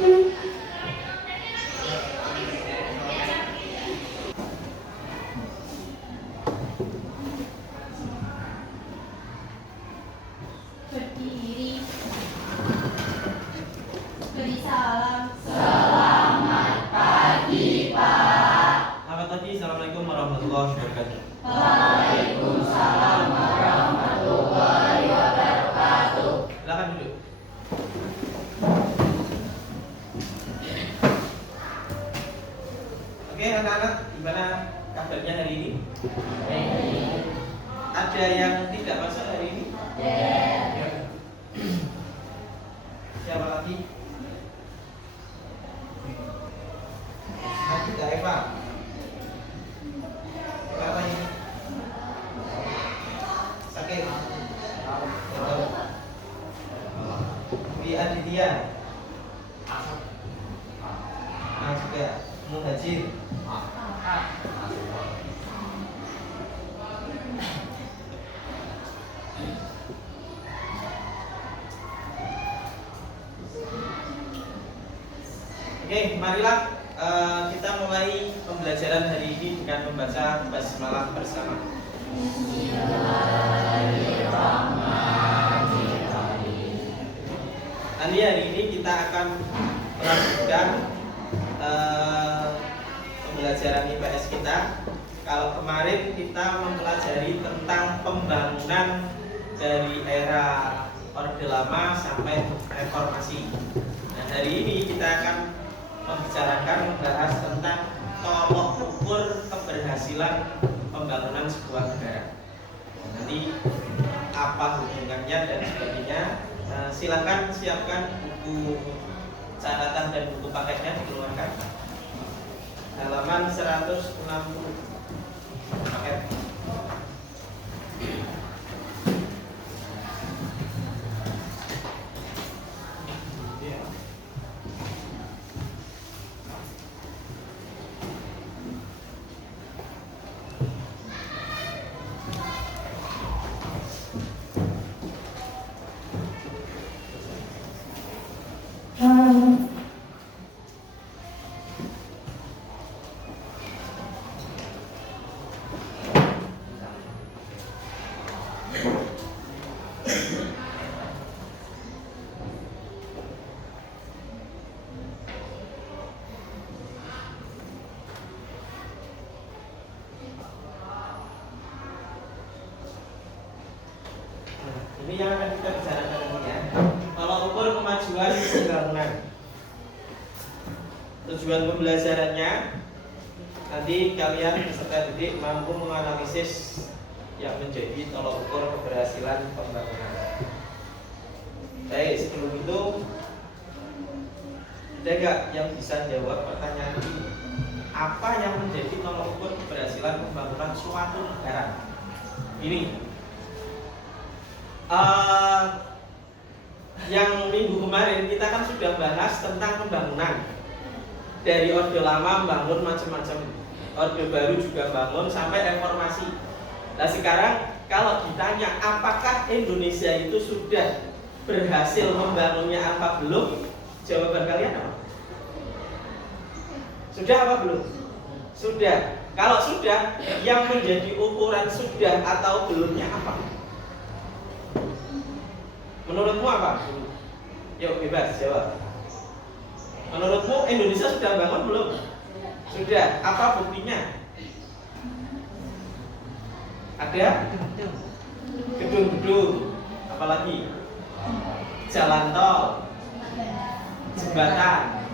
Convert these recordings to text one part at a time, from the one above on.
Berdiri. Beri salam. Selamat pagi, Pak. Selamat pagi, Assalamualaikum warahmatullahi wabarakatuh. Waalaikumsalam warahmatullahi wabarakatuh. Silakan duduk. Oke, anak-anak, gimana kabarnya hari ini? Ada yang tidak masuk hari ini? Ya. Siapa lagi? Nanti Kak Eva. Apa ini? Sakit. Di Aditya. Juga Muhajir. Oke, marilah kita mulai pembelajaran hari ini dengan membaca basmalah bersama. Nanti hari ini kita akan melanjutkan pembelajaran IPS kita. Kalau kemarin kita mempelajari tentang pembangunan dari era Orde Lama sampai Reformasi. Nah, hari ini kita akan membahas tentang tolok ukur keberhasilan pembangunan sebuah negara. Nanti apa hubungannya dan sebagainya. Silakan siapkan buku catatan dan buku paketnya dikeluarkan. Halaman 160 paket. Ini yang akan kita bicarakan ini ya. Kalau ukur kemajuan pembangunan, tujuan pembelajarannya nanti kalian peserta didik mampu menganalisis yang menjadi tolok ukur keberhasilan pembangunan. Baik, sebelum itu ada nggak yang bisa jawab pertanyaan ini? Apa yang menjadi tolok ukur keberhasilan pembangunan suatu negara? Ini. Yang minggu kemarin kita kan sudah bahas tentang pembangunan. Dari Orde Lama bangun macam-macam, Orde Baru juga bangun sampai Reformasi. Nah sekarang kalau ditanya apakah Indonesia itu sudah berhasil membangunnya apa belum? Jawaban kalian apa? Sudah apa belum? Sudah. Kalau sudah, yang menjadi ukuran sudah atau belumnya apa? Menurutmu apa? Yuk bebas jawab. Menurutmu Indonesia sudah bangun belum? Sudah. Apa buktinya? Ada? Gedung-gedung. Apalagi? Jalan tol, jembatan,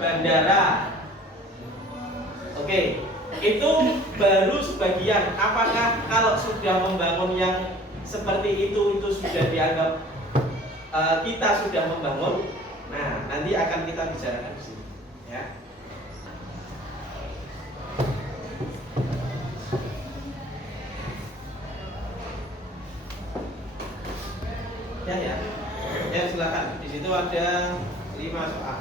bandara. Oke, itu baru sebagian. Apakah kalau sudah membangun yang seperti itu sudah dianggap kita sudah membangun? Nah, nanti akan kita bicarakan di sini, ya. Ya. Ya, silakan. Di situ ada 5 soal.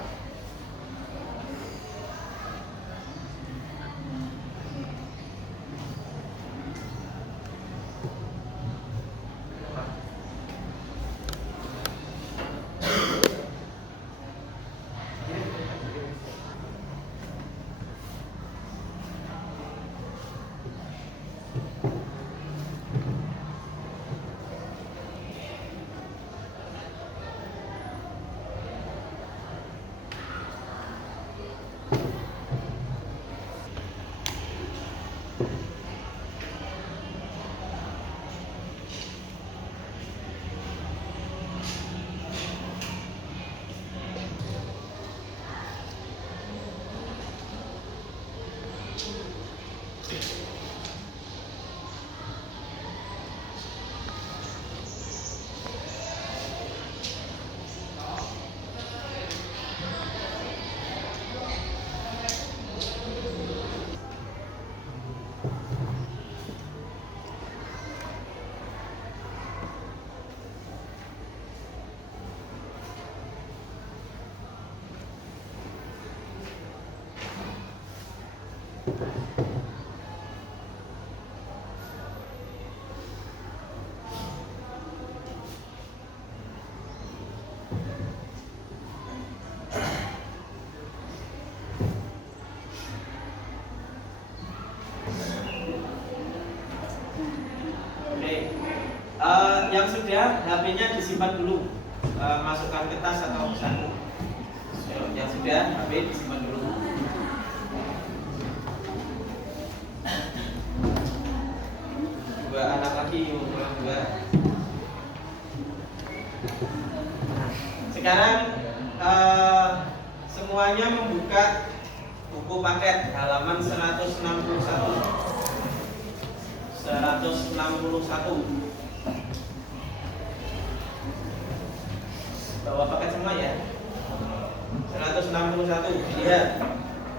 Yang sudah HP-nya disimpan dulu, masukkan ke tas atau saku. Yang sudah HP disimpan dulu. Dua anak lagi, dua. Sekarang semuanya membuka buku paket halaman 161. Bawa paket semua ya. 161. Lihat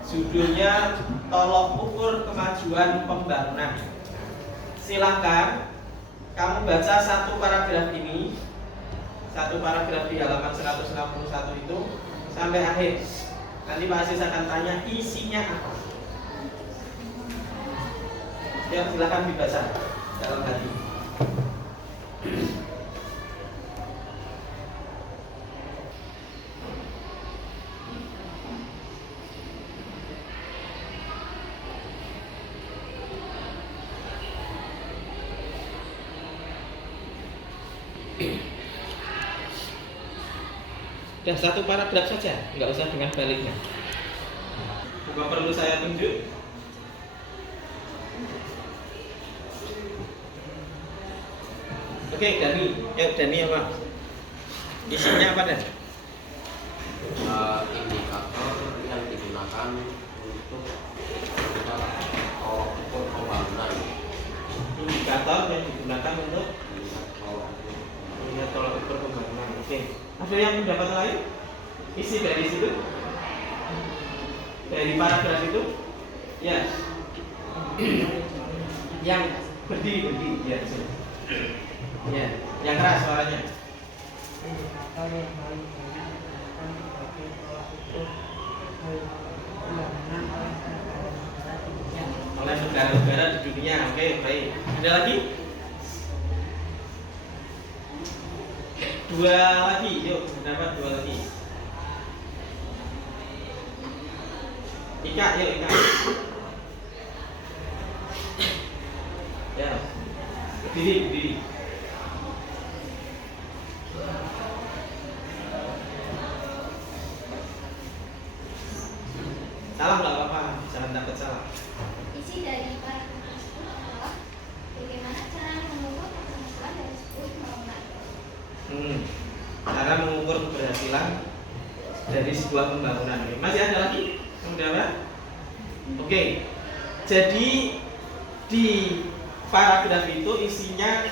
judulnya tolok ukur kemajuan pembangunan. Silakan kamu baca satu paragraf ini, satu paragraf di halaman 161 itu sampai akhir. Nanti Pak Aziz akan tanya isinya apa. Ya, silakan dibaca dalam hati. Dan satu paragraf saja, nggak usah dengan baliknya. Bukan perlu saya tunjuk. Oke, Dani apa? Isinya apa Dan? Indikator yang digunakan untuk tolok ukur pembangunan. Indikator yang digunakan untuk tolok ukur pembangunan. Oke. Ada yang mendapat lain? Isi dari situ? Dari paragraf itu? Ya. Yang berdiri ya. Ya, yang keras suaranya. Oleh negara-negara di dunia. Oke, baik. Ada lagi? Dua lagi, yuk dapat dua lagi. Ika, yuk Ika. Ya, berdiri. Salah nggak apa-apa, jangan takut salah. Isi dari paragraf tersebut adalah bagaimana cara mengukur keberhasilan dari sebuah pembangunan. Cara mengukur keberhasilan dari sebuah pembangunan. Masih ada lagi? Saudara? Oke. Jadi di paragraf itu isinya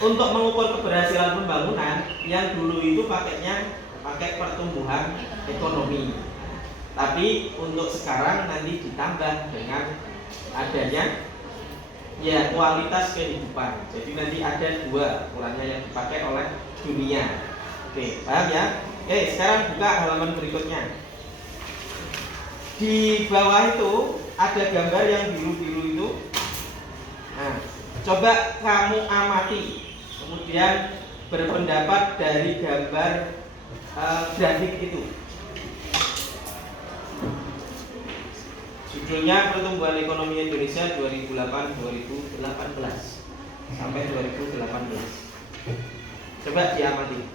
untuk mengukur keberhasilan pembangunan yang dulu itu pakai pertumbuhan ekonomi. Tapi untuk sekarang nanti ditambah dengan adanya ya kualitas kehidupan. Jadi nanti ada dua ukurannya yang dipakai oleh dunia. Oke, paham ya? Oke, sekarang buka halaman berikutnya. Di bawah itu ada gambar yang biru-biru itu. Nah, coba kamu amati, kemudian berpendapat dari gambar grafik itu. Judulnya Pertumbuhan Ekonomi Indonesia 2008-2018 sampai 2018. Coba diamati.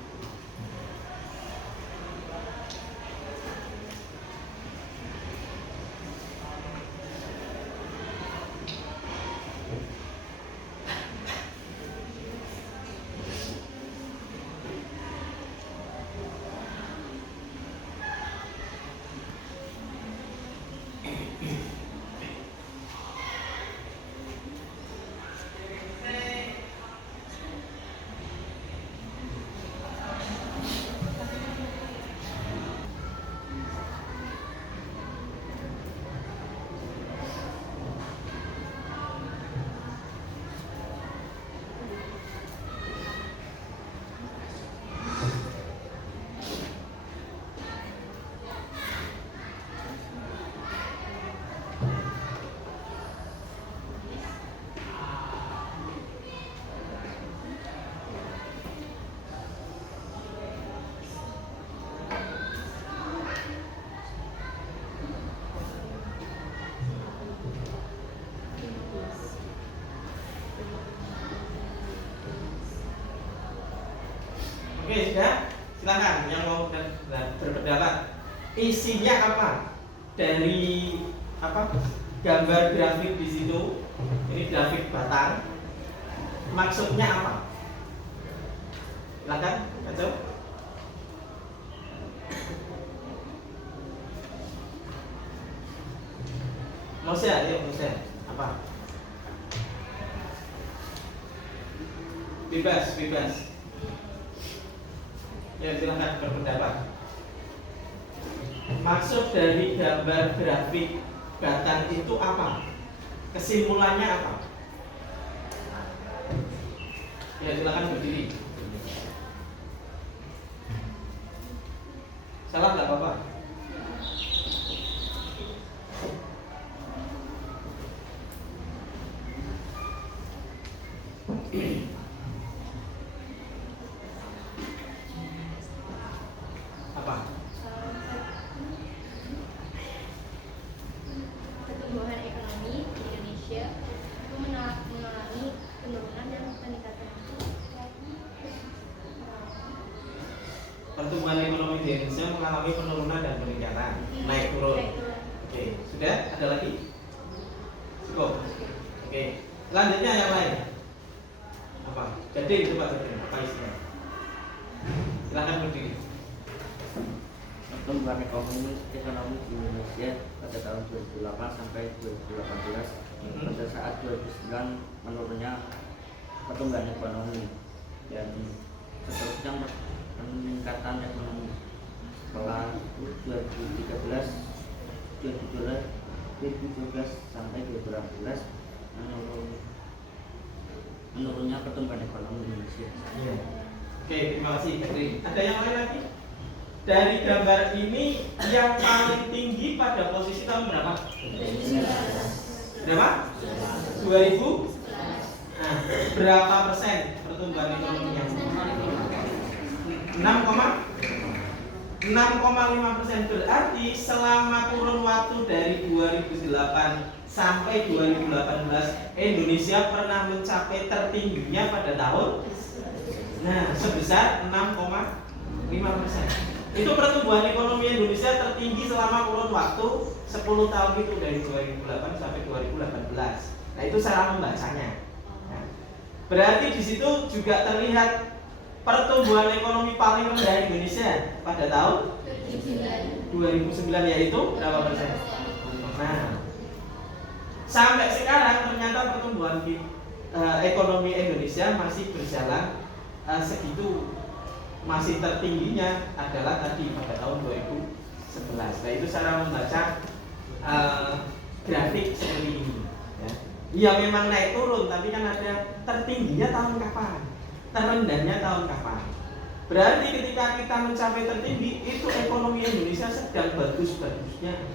sudah? Silakan yang mau berpendapat. Isinya apa? Dari apa? Gambar grafik di situ. Ini grafik batang. Maksudnya apa? Silakan, Kacau. Mose, ayo Mose. Apa? Bebas, bebas. Ya, silakan berpendapat. Maksud dari gambar grafik batang itu apa? Kesimpulannya apa? Ya, silakan berdiri. Salah nggak apa-apa. Apa? Pertumbuhan ekonomi di Indonesia itu mengalami penurunan dan peningkatan. Pertumbuhan ekonomi di Indonesia mengalami penurunan dan peningkatan, naik turun. Oke, sudah? Ada lagi? Cukup. Oke, selanjutnya yang lain. Apa? Jadi coba apa isinya? Silakan berdiri. Pertumbuhan ekonomi di Indonesia pada tahun 2008 sampai 2018 pada saat 2009 menurunnya pertumbuhan ekonomi dan seterusnya peningkatan ekonomi setelah 2013, 2012 sampai 2018 menurunnya pertumbuhan ekonomi Indonesia. Ya. Oke, terima kasih. Ada yang lain lagi? Dari gambar ini yang paling tinggi pada posisi tahun berapa? Berapa? 2000? Nah, berapa persen pertumbuhan ekonominya? 6,5%. Berarti selama kurun waktu dari 2008 sampai 2018 Indonesia pernah mencapai tertingginya pada tahun sebesar 6,5%. Itu pertumbuhan ekonomi Indonesia tertinggi selama kurun waktu 10 tahun itu dari 2008 sampai 2018. Nah, itu cara membacanya. Nah, berarti di situ juga terlihat pertumbuhan ekonomi paling rendah Indonesia pada tahun 2009 yaitu berapa persen? Nah, sampai sekarang ternyata pertumbuhan ekonomi Indonesia masih berjalan segitu. Masih tertingginya adalah tadi pada tahun 2011. Nah, itu cara membaca grafik seperti ini. Ya. Ya memang naik turun, tapi kan ada tertingginya tahun kapan, terendahnya tahun kapan. Berarti ketika kita mencapai tertinggi, itu ekonomi Indonesia sedang bagus-bagusnya.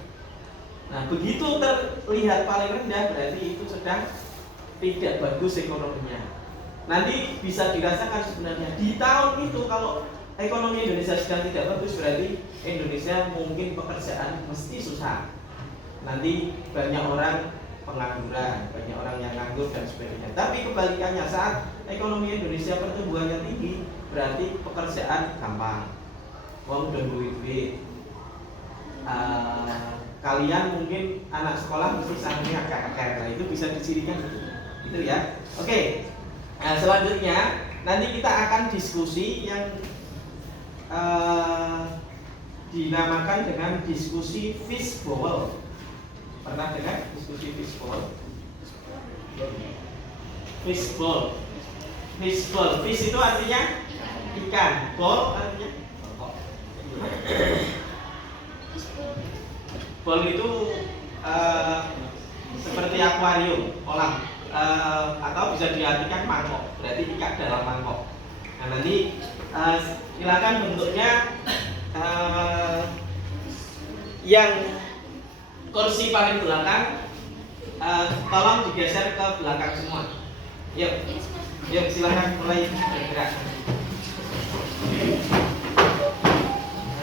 Nah, begitu terlihat paling rendah, berarti itu sedang tidak bagus ekonominya. Nanti bisa dirasakan sebenarnya di tahun itu kalau ekonomi Indonesia sedang tidak bagus, berarti Indonesia mungkin pekerjaan mesti susah. Nanti banyak orang pengangguran, banyak orang yang nganggur dan sebagainya. Tapi kebalikannya, saat ekonomi Indonesia pertumbuhannya tinggi, berarti pekerjaan gampang. Uang udah duit. Kalian mungkin anak sekolah mesti sanggupnya akar-akar. Nah, itu bisa dicirikan gitu ya. Oke. Nah, selanjutnya nanti kita akan diskusi yang dinamakan dengan diskusi fishbowl. Pernah dengar diskusi fishbowl? Fishbowl. Fishbowl. Fish itu artinya ikan. Bowl artinya bowl itu seperti akuarium, kolam. Atau bisa diartikan mangkok, berarti ikat dalam mangkok. Nah, nanti silakan bentuknya yang kursi paling belakang tolong digeser ke belakang semua. Yuk, silakan mulai bergerak.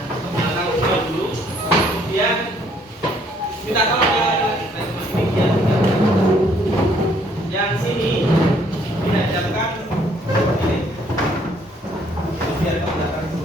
Ke belakang semua dulu, kemudian minta tolong yang sini dihadapkan biar ke belakang.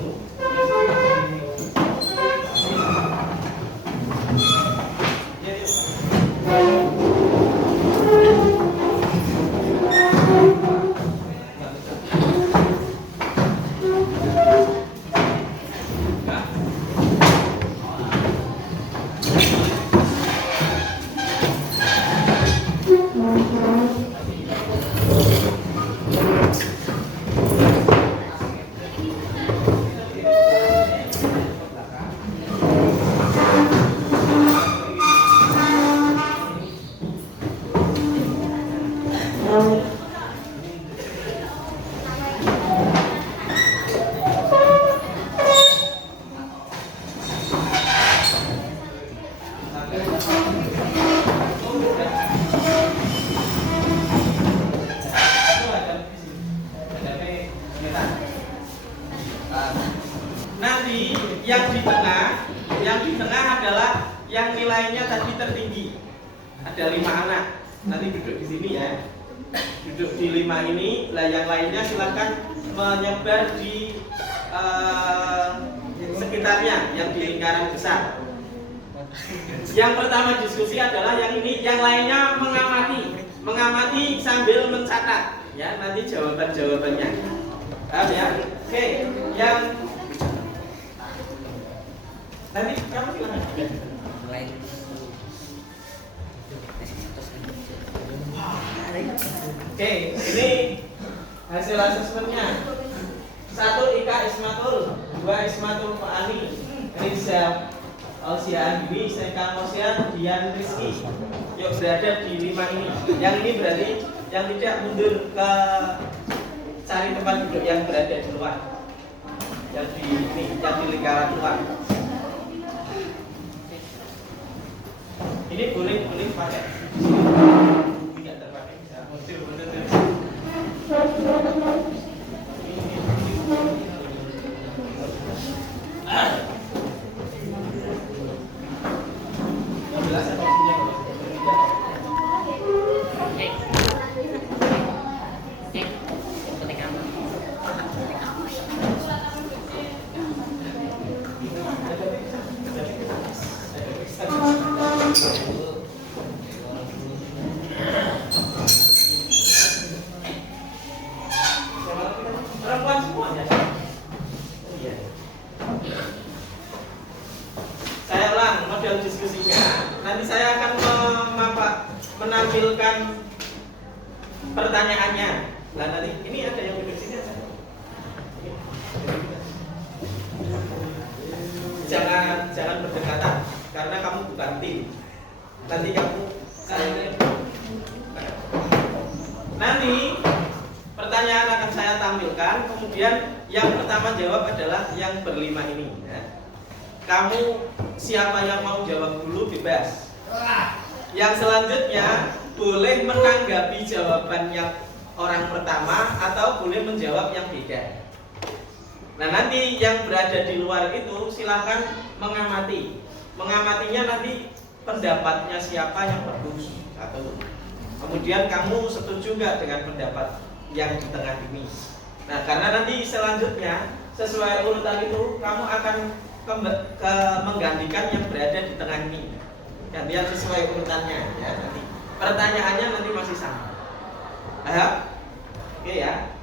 nanti yang di tengah adalah yang nilainya tadi tertinggi. Ada 5 anak. Nanti duduk di sini ya. Duduk di 5 ini, lah yang lainnya silakan menyebar di sekitarnya yang di lingkaran besar. Yang pertama diskusi adalah yang ini, yang lainnya mengamati sambil mencatat ya nanti jawabannya. Paham ya? Oke, yang nanti kamu silakan. Oke, ini hasil asesmennya. 1 Ika Ismatul, 2 Ismatul Fa'ani, Rizal Alsia Andwi, Seka Mosian, Dian Rizky. Yuk berada di 5 ini. Yang ini berarti yang tidak mundur ke cari tempat duduk yang berada di luar. Yang di ini, yang di lingkaran luar. Ini boleh pakai. Tidak terpakai bisa mundur. Perempuan semuanya. Iya. Saya ulang model diskusinya. Nanti saya akan menampilkan pertanyaannya. Nah nanti ini ada yang duduk sini. Jangan berdekatan karena kamu bukan tim. Nanti kamu nanti pertanyaan akan saya tampilkan. Kemudian yang pertama jawab adalah yang berlima ini. Ya. Kamu siapa yang mau jawab dulu bebas. Yang selanjutnya boleh menanggapi jawaban yang orang pertama atau boleh menjawab yang beda. Nah nanti yang berada di luar itu silahkan mengamati. Mengamatinya nanti pendapatnya siapa yang bagus. 1. Kemudian kamu setuju nggak dengan pendapat yang di tengah ini. Nah karena nanti selanjutnya sesuai urutan itu kamu akan menggantikan yang berada di tengah ini. Gantian sesuai urutannya ya nanti. Pertanyaannya nanti masih sama. Oke ya.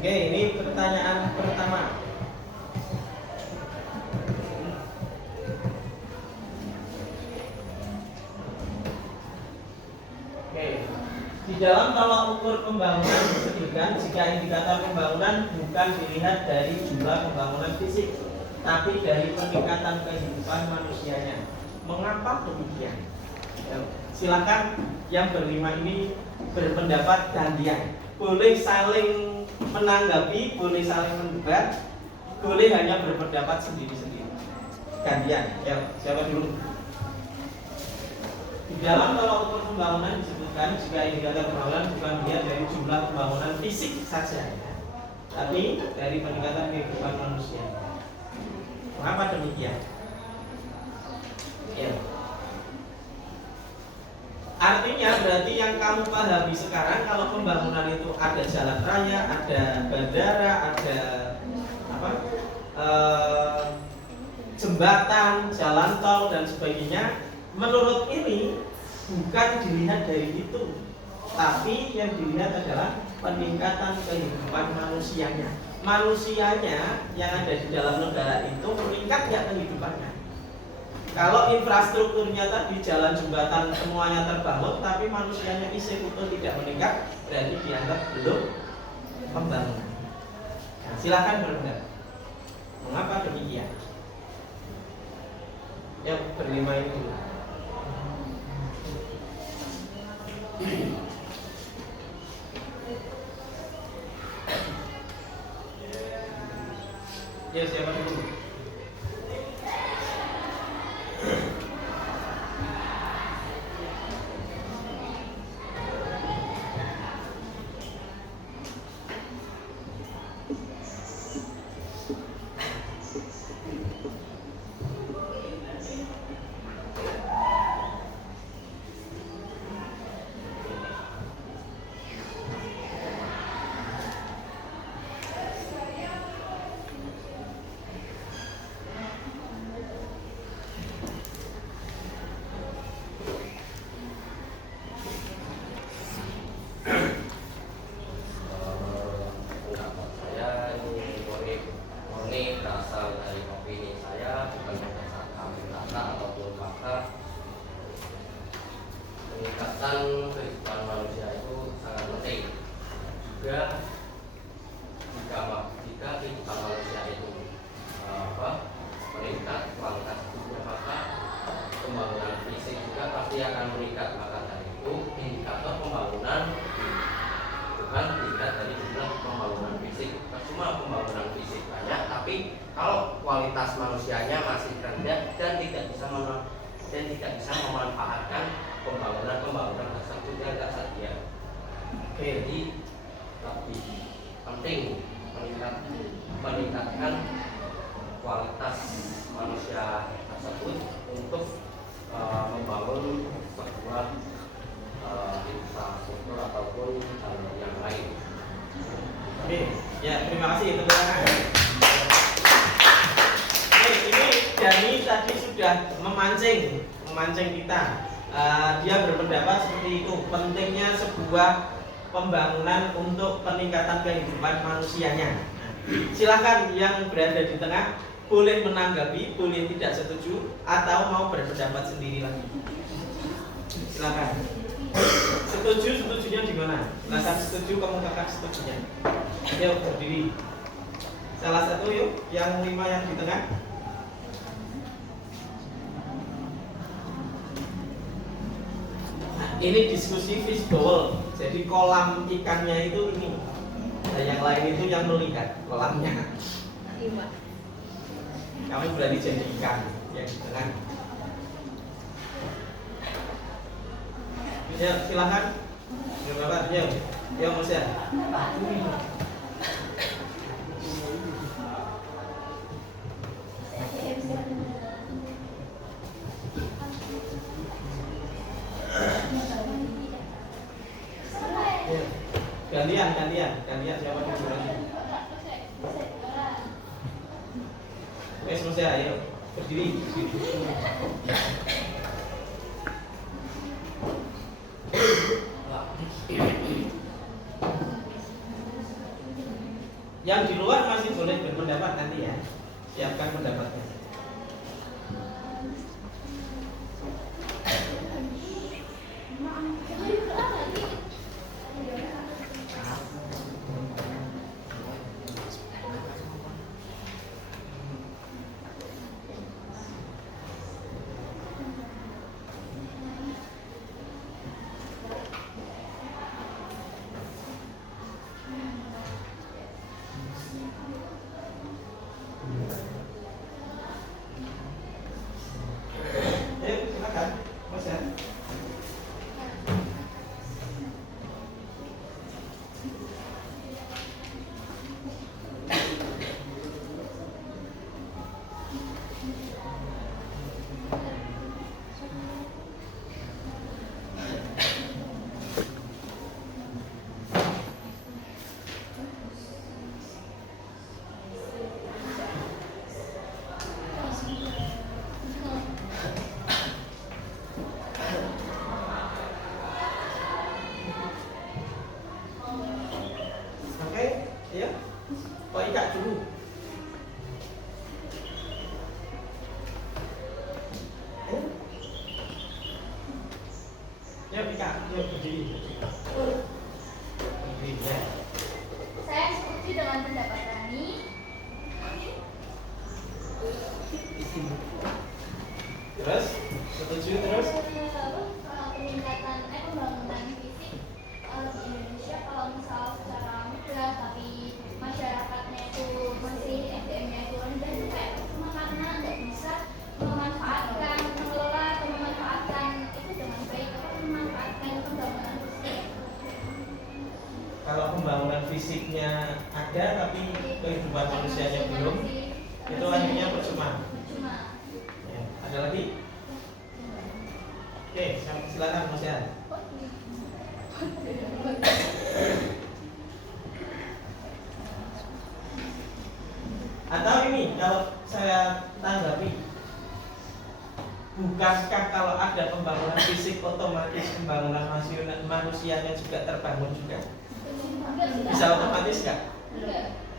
Oke, ini pertanyaan pertama. Oke, di dalam tolak ukur pembangunan disebutkan jika indikator pembangunan bukan dilihat dari jumlah pembangunan fisik, tapi dari peningkatan kehidupan manusianya. Mengapa demikian? Silakan yang berlima ini berpendapat gantian. Boleh saling menanggapi, boleh saling mendebat, boleh hanya berpendapat sendiri-sendiri. Gantian. Ya, siapa dulu? Di dalam tolak ukur pembangunan disebutkan jika indikator pembangunan bukan dilihat dari jumlah pembangunan fisik saja, ya, tapi dari peningkatan kehidupan manusia. Mengapa demikian? Ya. Artinya berarti yang kamu pahami sekarang kalau pembangunan itu ada jalan raya, ada bandara, ada jembatan, jalan tol dan sebagainya. Menurut ini bukan dilihat dari itu, tapi yang dilihat adalah peningkatan kehidupan manusianya. Manusianya yang ada di dalam negara itu meningkat ya kehidupannya. Kalau infrastrukturnya tadi jalan jembatan semuanya terbangun, tapi manusianya isi utuh tidak meningkat, berarti dianggap belum pembangunan. Nah, silakan berpendapat. Mengapa demikian? Yang berlima ini dulu. Ya siapa dulu? pembangunan fisik juga pasti akan meningkat. Maka dari itu indikator pembangunan bukan dilihat dari jumlah pembangunan fisik. Cuma pembangunan fisik banyak, tapi kalau kualitas manusianya masih rendah dan tidak bisa memanfaatkan pembangunan tersebut yang tidak sedia. Jadi lebih penting meningkatkan kualitas manusia tersebut untuk membangun sebuah infrastruktur ataupun yang lain. Oke, ya terima kasih tepuk tangan. Oke, ini Dani tadi sudah memancing kita. Dia berpendapat seperti itu, pentingnya sebuah pembangunan untuk peningkatan kehidupan manusianya. Silakan yang berada di tengah boleh menanggapi, boleh tidak setuju, atau mau berpendapat sendiri lagi. Silakan. Setujunya di mana? Silakan setuju, kemukakan setujunya. Yuk berdiri. Salah satu yuk, yang 5 yang di tengah. Nah, ini diskusi fishbowl. Jadi kolam ikannya itu ini. Nah, yang lain itu yang melihat kolamnya. Kami berani jadi ikan yang di tengah. Ya, silakan. Bapak, yuk Mas ya. Gantian siapa yang berani? Wes Mas ya, ayo berdiri. Yang di luar masih boleh berpendapat nanti ya. Siapkan pendapatnya. Saya setuju dengan pendapat Rani. Terus? Setuju terus? Peningkatan pembangunan fisik di Indonesia kalau misal secara mudah tapi masyarakatnya itu masih SDM-nya itu rendah itu kayak cuma karena nggak bisa memanfaatkan, mengelola atau memanfaatkan itu dengan baik atau memanfaatkan pembangunan fisik. Kalau pembangunan fisiknya ada tapi kehidupan manusianya belum, itu akhirnya percuma. Ya, ada lagi? Oke, silakan Mas Yan. Atau ini kalau saya tanggapi, bukankah kalau ada pembangunan fisik otomatis pembangunan manusianya juga terbangun juga? Bisa otomatis nggak?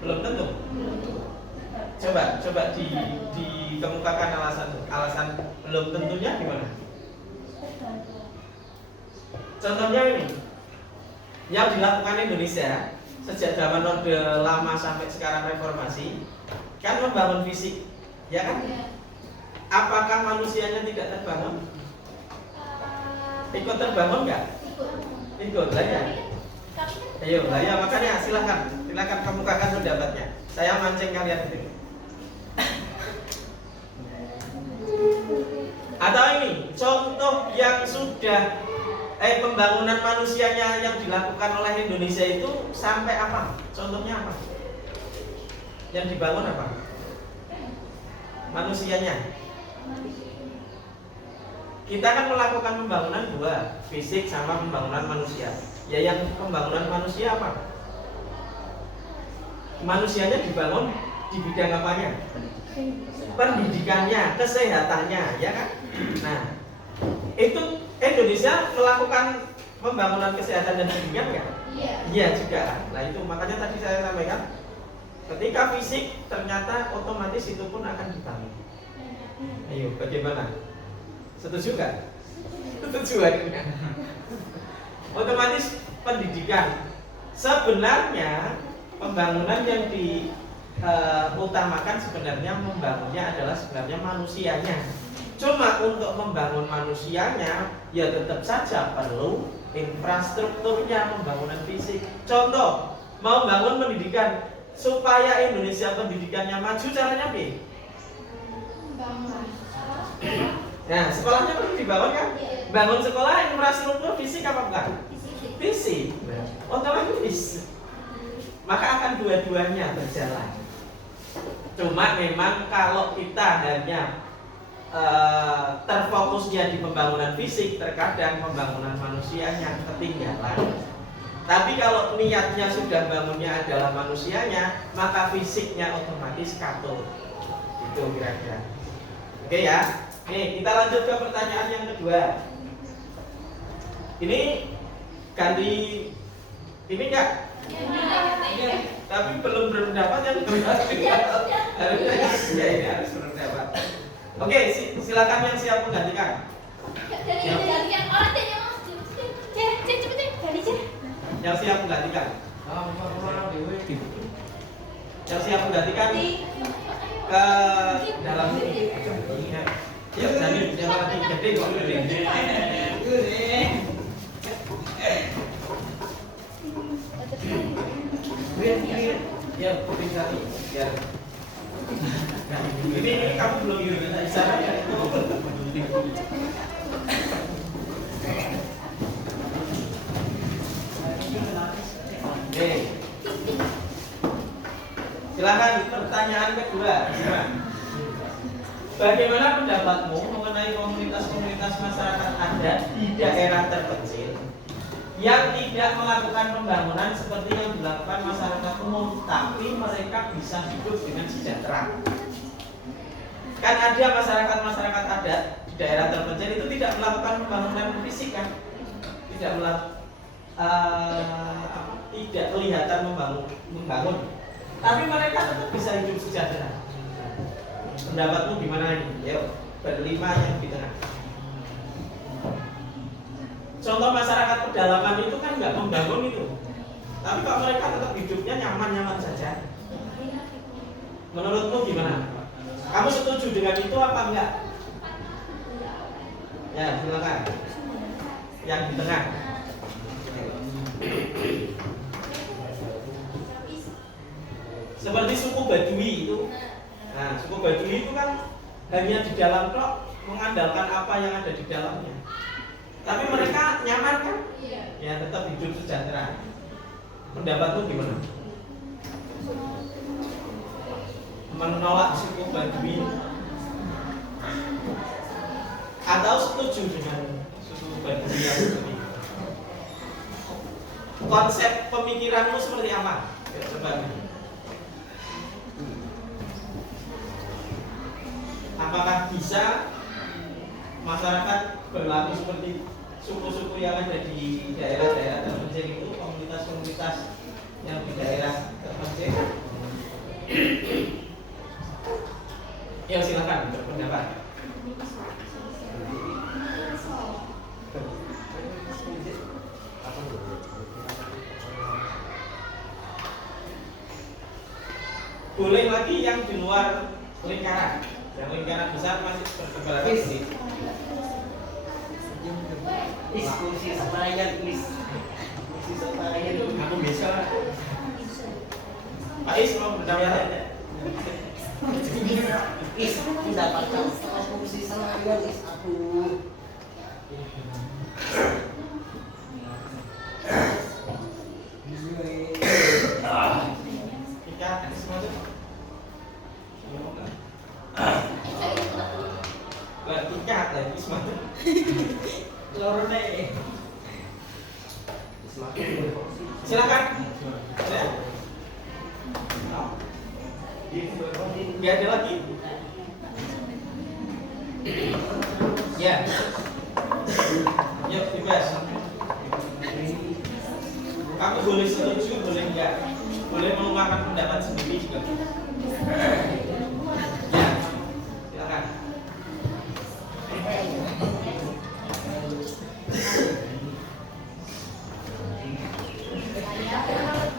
Belum tentu. Coba dikemukakan alasan belum tentunya gimana? Contohnya ini yang dilakukan Indonesia sejak zaman Orde Lama sampai sekarang reformasi kan membangun fisik, ya kan? apakah manusianya tidak terbangun? Ikut terbangun nggak? Ikut lah ya. Ayo lah ya, makanya silakan kemukakan pendapatnya. Saya mancing kalian itu. Atau ini contoh yang sudah pembangunan manusianya yang dilakukan oleh Indonesia itu sampai apa? Contohnya apa? Yang dibangun apa? Manusianya. Kita kan melakukan pembangunan dua, fisik sama pembangunan manusia. Ya yang pembangunan manusia apa? Manusianya dibangun di bidang apanya? Pendidikannya, kesehatannya, ya kan? Nah, itu Indonesia melakukan pembangunan kesehatan dan pendidikan nggak? Iya. Iya juga. Nah itu makanya tadi saya sampaikan, ketika fisik ternyata otomatis itu pun akan dibangun. Ayo, bagaimana? Setuju nggak? Setuju akhirnya. Otomatis pendidikan. Sebenarnya pembangunan yang diutamakan sebenarnya membangunnya adalah sebenarnya manusianya. Cuma untuk membangun manusianya ya tetap saja perlu infrastrukturnya, pembangunan fisik. Contoh, mau bangun pendidikan supaya Indonesia pendidikannya maju caranya apa? Nah, sekolahnya perlu dibangun kan? Bangun sekolah infrastruktur fisik apa enggak? Fisik. Otomatis. Maka akan dua-duanya berjalan. Cuma memang kalau kita hanya terfokusnya di pembangunan fisik, terkadang pembangunan manusianya ketinggalan. Tapi kalau niatnya sudah bangunnya adalah manusianya, maka fisiknya otomatis katur. Itu kira-kira. Oke ya. Nih, kita lanjut ke pertanyaan yang kedua. Ini ganti ini enggak? Tapi belum berpendapat yang kedua. Ya ini harus berpendapat. Oke, silakan yang siap menggantikan. Yang siap menggantikan. Yang siap menggantikan ke dalam ini. Ya, jadi jangan lagi gede kok gede. Ya, bisa ya. Ini kamu belum bisa ya. Oke. Silakan pertanyaan kedua. Bagaimana pendapatmu mengenai komunitas-komunitas masyarakat adat di daerah terpencil yang tidak melakukan pembangunan seperti yang dilakukan masyarakat umum, tapi mereka bisa hidup dengan sejahtera? Kan ada masyarakat-masyarakat adat di daerah terpencil itu tidak melakukan pembangunan fisik kan? Tidak kelihatan membangun, tapi mereka tetap bisa hidup sejahtera. Pendapatmu gimana ini? Yuk, berlima yang di tengah. Contoh masyarakat pedalaman itu kan nggak membangun itu, tapi kok mereka tetap hidupnya nyaman-nyaman saja. Menurutmu gimana? Kamu setuju dengan itu apa enggak? Ya, silakan. Yang di tengah. Seperti suku Badui itu. Nah, suku Badui itu kan hanya di dalam tok mengandalkan apa yang ada di dalamnya. Tapi mereka nyaman kan? Ya, tetap hidup sejahtera. Pendapatmu gimana? Menolak suku Badui atau setuju dengan suku Badui yang seperti itu? Konsep pemikiranmu seperti apa? Ya, coba. Apakah bisa masyarakat berlaku seperti suku-suku yang ada di daerah-daerah terpencil itu, komunitas-komunitas yang di daerah terpencil? Ya silakan berpendapat. Boleh lagi yang di luar lingkaran. Yang kemungkinan besar masih berkeberatan sih. Kursi senayan, kursi senayan. Aku bisa. Pak Is mau berdamai. Mendapatkan kursi senayan, aku. Kita semua tuh. Gak tikat lagi semua tuh. Lorone. Silakan. Ya. Gak ada lagi. Ya. Yuk, bebas. Kamu boleh setuju, boleh enggak. Boleh mengungkapkan pendapat sendiri juga. Ya. Silakan.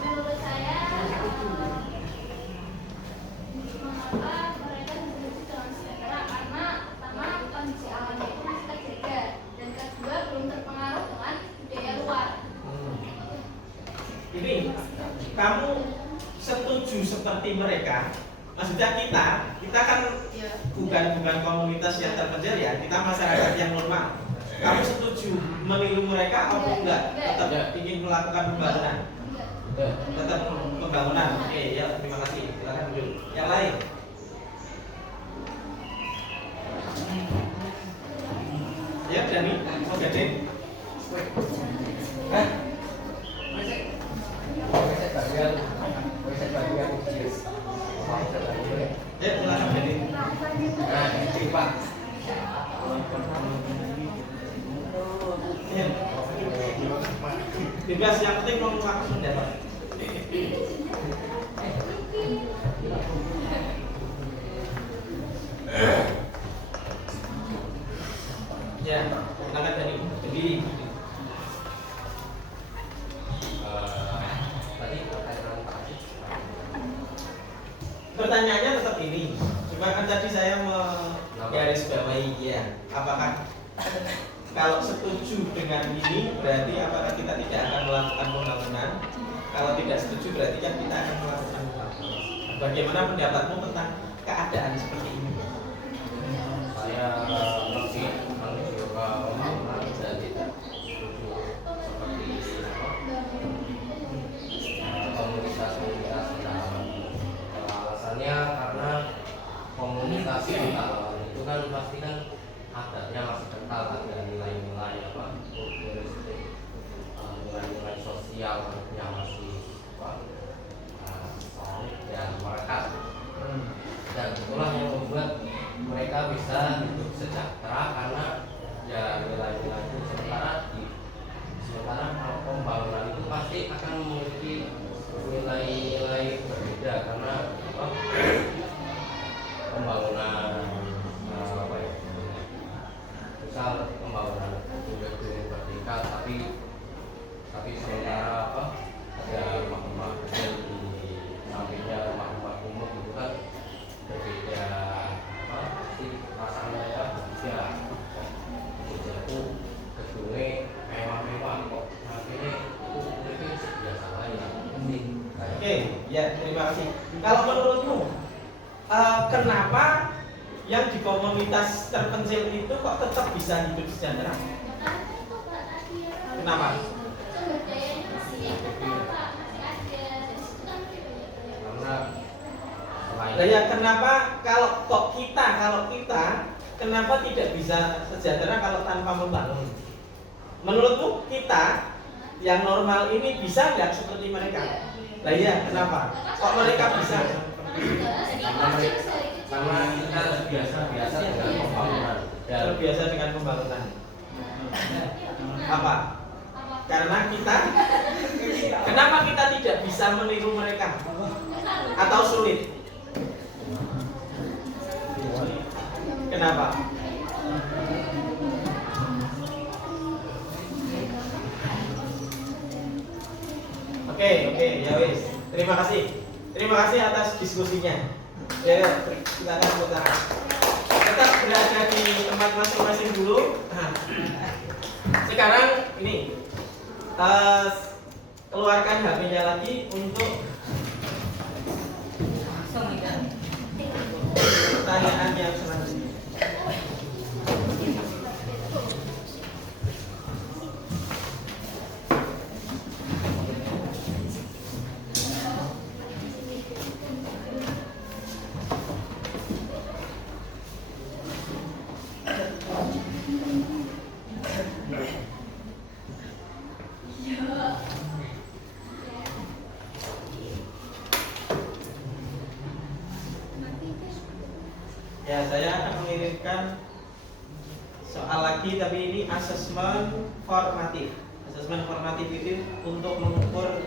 Menurut saya, mengapa mereka hidup dengan sejahtera? Karena pertama kondisi alamnya itu masih terjaga, dan kedua belum terpengaruh dengan budaya luar. Ini kamu setuju seperti mereka? Maksudnya kita kan bukan komunitas yang terpencil ya, kita masyarakat yang normal. Kamu setuju meniru mereka atau enggak? Tetap ingin melakukan pembangunan? Tetap pembangunan. Oke, ya terima kasih. Silakan dulu. Yang lain. Ya, Dani, mau gading? Ya, silakan gading. Ya. Bebas, yang penting mengungkapkan pendapat. Ya, silakan Dani. Berdiri. Tadi pertanyaan Pak Aziz. Pertanyaannya tetap ini. Cuma kan tadi saya menggarisbawahi ya, apakah kalau setuju dengan ini berarti apakah kita tidak akan melakukan pembangunan? Kalau tidak setuju berarti kan kita akan melakukan pembangunan. Bagaimana pendapatmu tentang keadaan seperti ini? Saya masih mencoba pembangunan dan tidak setuju seperti komunitas-komunitas pedalaman. Alasannya karena komunitas pedalaman itu kan pasti kan adatnya masih kental, ada nilai-nilai kulturistik, nilai-nilai sosialnya masih solid dan melekat. Dan itulah yang membuat mereka bisa hidup sejahtera karena ya nilai-nilai itu. Sementara kalau pembangunan itu pasti akan memiliki nilai-nilai berbeda karena pembangunan misal pembangunan gedung bertingkat tapi sementara ada rumah-rumah kecil di sampingnya rumah-rumah kumuh itu kan berbeda pasti rasanya ya berbeda. Itu gedungnya mewah-mewah kok nantinya itu mungkin biasa lain. Oke, ya terima kasih. Kalau menurutmu kenapa yang di komunitas terpencil itu kok tetap bisa hidup sejahtera? Kenapa? Sumber dayanya masih kental, Pak. Masih ada. Dari situ kan masih banyak. Karena selain Nah, ya kenapa kalau kita kenapa tidak bisa sejahtera kalau tanpa membangun? Menurutmu kita yang normal ini bisa nggak seperti mereka? Lah iya, kenapa? Kok mereka bisa? karena kita biasa dengan pembangunan dan Terbiasa dengan pembangunan. Apa? Karena kita kenapa kita tidak bisa meniru mereka? Atau sulit? Kenapa? Oke, ya wis. Terima kasih. Terima kasih atas diskusinya. Ya, kita akan putar. berada di tempat masing-masing dulu. Nah, sekarang ini keluarkan HP-nya lagi untuk pertanyaan yang selanjutnya. Ya, saya akan mengirimkan soal lagi, tapi ini asesmen formatif. Asesmen formatif itu untuk mengukur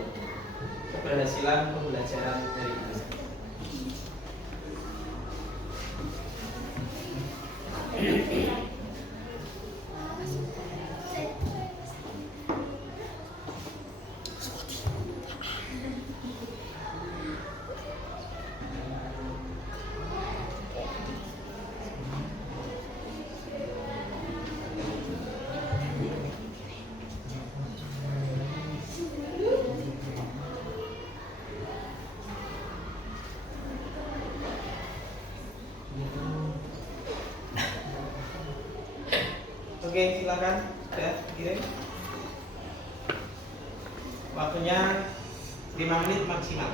keberhasilan pembelajaran dari bahasa. Oke, silakan. Ya, kirim. Waktunya 5 menit maksimal.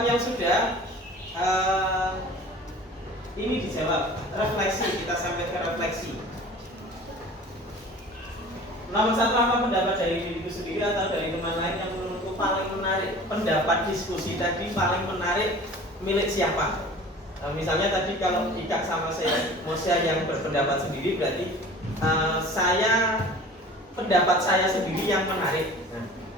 Yang sudah ini dijawab, refleksi, kita sampai ke refleksi. Nomor satu, apa pendapat dari diriku sendiri atau dari teman lain yang menurutku paling menarik? Pendapat diskusi tadi paling menarik milik siapa? Misalnya tadi kalau Ika sama saya Mosya yang berpendapat sendiri, berarti pendapat saya sendiri yang menarik.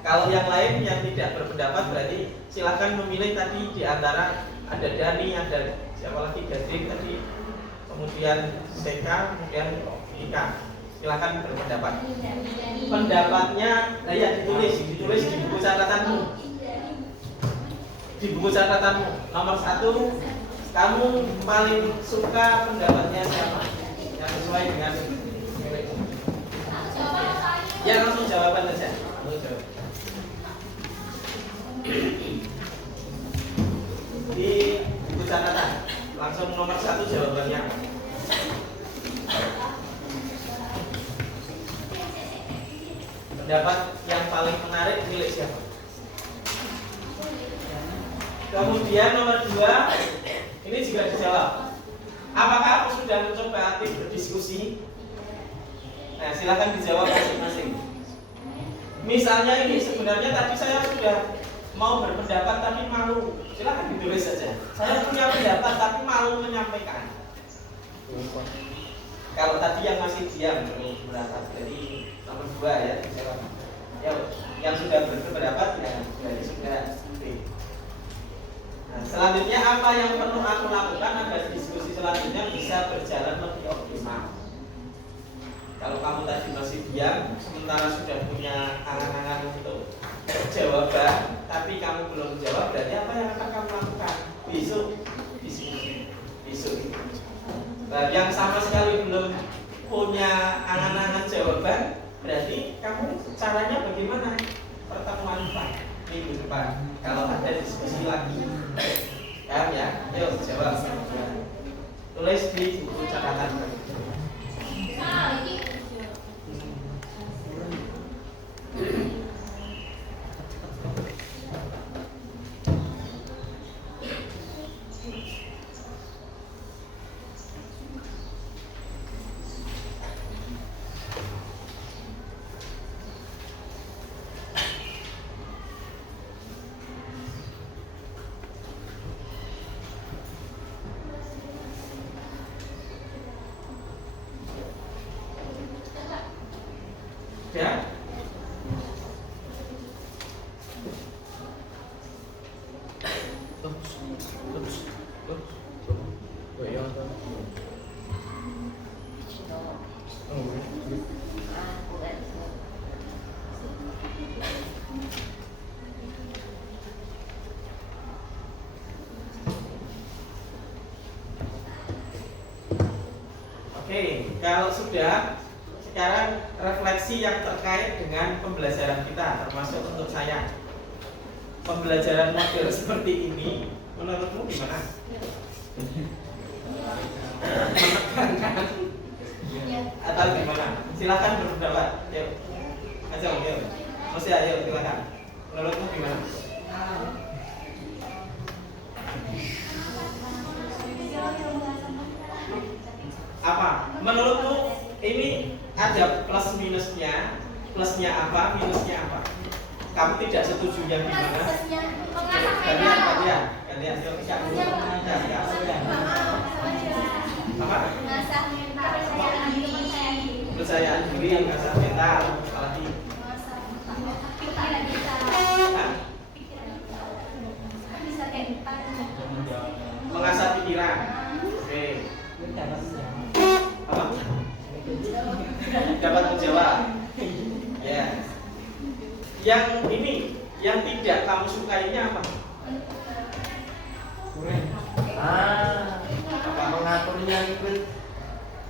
Kalau yang lain yang tidak berpendapat, berarti silahkan memilih tadi di antara ada Dani, ada siapa lagi, Gading tadi, kemudian Seka, kemudian Ika. Silahkan berpendapat. Pendapatnya, ya ditulis di buku catatanmu. Di buku catatanmu. Nomor 1, kamu paling suka pendapatnya siapa? Yang sesuai dengan milikmu. Ya, langsung jawaban saja. Di buku catatan langsung nomor 1 jawabannya. Pendapat yang paling menarik milik siapa? Kemudian nomor 2, ini juga dijawab. Apakah aku sudah mencoba aktif berdiskusi? Nah, silakan dijawab masing-masing. Misalnya ini sebenarnya tadi saya sudah mau berpendapat tapi malu, silakan ditulis saja. Saya punya pendapat tapi malu menyampaikan. Kalau tadi yang masih diam berapa? Jadi nomor 2 ya, dijawab. Ya, yang sudah berpendapat ya sudah. Nah, selanjutnya apa yang perlu aku lakukan agar diskusi selanjutnya bisa berjalan lebih optimal? Kalau kamu tadi masih diam, sementara sudah punya angan-angan untuk jawaban, tapi kamu belum jawab, berarti apa yang akan kamu lakukan? Besok diskusi. Nah, yang sama sekali belum punya angan-angan jawaban, berarti kamu caranya bagaimana? Pertemuan minggu depan, kalau ada diskusi lagi, kan ya? Ayo jawab. tulis di buku catatan. Nah, ini Ya. Oke, kalau sudah, sekarang refleksi yang terkait dengan pembelajaran kita, termasuk untuk saya. Pembelajaran model seperti ini, menurutmu gimana? Menekankan atau gimana? Silakan berpendapat. Yuk, ayo, yuk. Masih ayo, silakan. Menurutmu gimana? Apa? Menurutmu ini ada plus minusnya? Plusnya apa? Minusnya apa? Kamu tidak setujunya gimana? Kalian, yuk, apa? Kepercayaan diri, ngasah mental, apalagi? Hah? Mengasah pikiran. Oke. Apa? Dapat menjawab. Ya. Yang ini, yang tidak kamu sukainya apa? Apa mengaturnya ribet?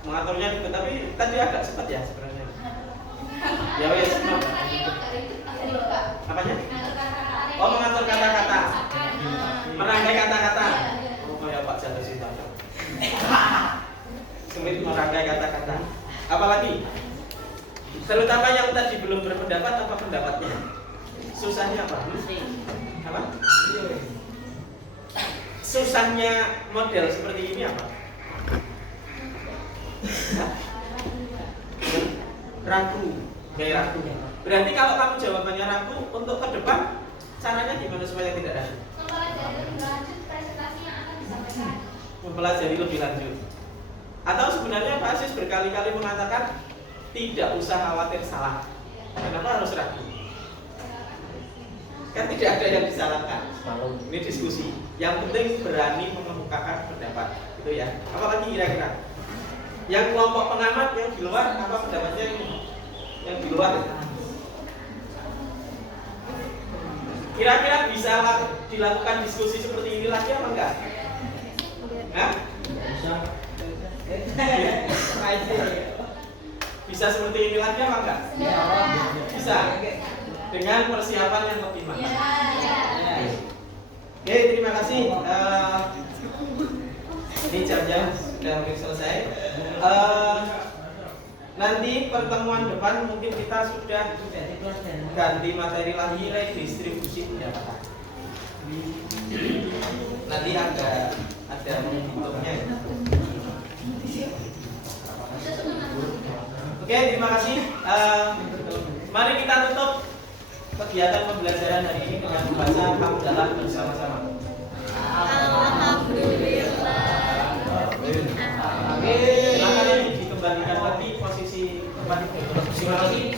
Mengaturnya ribet, tapi tadi agak cepat ya sebenarnya. Ya wes, no. Apanya? Oh, mengatur kata-kata. Merangkai kata-kata. Oh ya Pak Jatuh Cinta. Sulit merangkai kata-kata. Apalagi? Terutama yang tadi belum berpendapat, apa pendapatnya? Susahnya apa? Apa? Susahnya model seperti ini apa? Ragu. Kayak ragu. Berarti kalau kamu jawabannya ragu, untuk ke depan caranya gimana supaya tidak ragu? Mempelajari lebih lanjut. Atau sebenarnya Pak Aziz berkali-kali mengatakan tidak usah khawatir salah. Kenapa harus ragu? Kan tidak ada yang disalahkan. Ini diskusi. Yang penting berani mengemukakan pendapat. Gitu ya. Apalagi kira-kira? Yang kelompok pengamat yang di luar, apa pendapatnya ini? Yang di luar. Kira-kira bisa dilakukan diskusi seperti ini lagi apa enggak? Hah? Bisa seperti ini lagi apa enggak? Bisa. Dengan persiapan yang optimal. Oke, terima kasih. Ini jam-jam sudah hampir selesai. Nanti pertemuan depan mungkin kita sudah ganti materi lagi, redistribusi pendapatan. Nanti ada menghitungnya. Oke, terima kasih. Mari kita tutup kegiatan pembelajaran hari ini dengan membaca hamdalah bersama-sama. Alhamdulillah. Silakan dikembalikan lagi posisi tempat itu. Terima kasih.